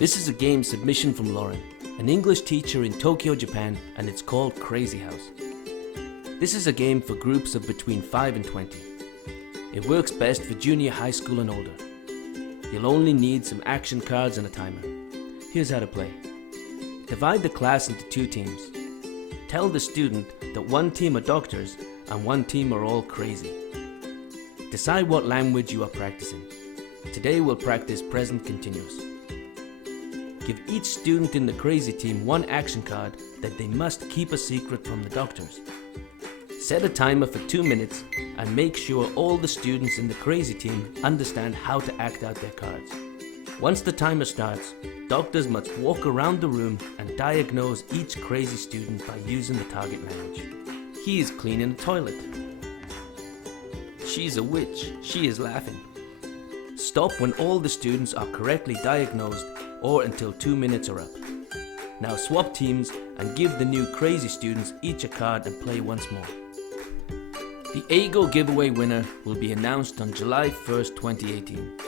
This is a game submission from Loren, an English teacher in Tokyo, Japan, and it's called Crazy House. This is a game for groups of between 5 and 20. It works best for junior high school and older. You'll only need some action cards and a timer. Here's how to play. Divide the class into 2 teams. Tell the student that one team are doctors and one team are all crazy. Decide what language you are practicing. Today we'll practice present continuous. Give each student in the crazy team one action card that they must keep a secret from the doctors. Set a timer for 2 minutes and make sure all the students in the crazy team understand how to act out their cards. Once the timer starts, doctors must walk around the room and diagnose each crazy student by using the target language. He is cleaning a toilet. She's a witch. She is laughing. Stop when all the students are correctly diagnosed or until 2 minutes are up. Now swap teams and give the new crazy students each a card and play once more. The AGO giveaway winner will be announced on July 1st, 2018.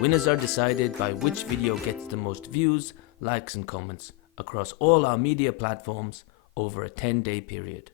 Winners are decided by which video gets the most views, likes and comments across all our media platforms over a 10-day period.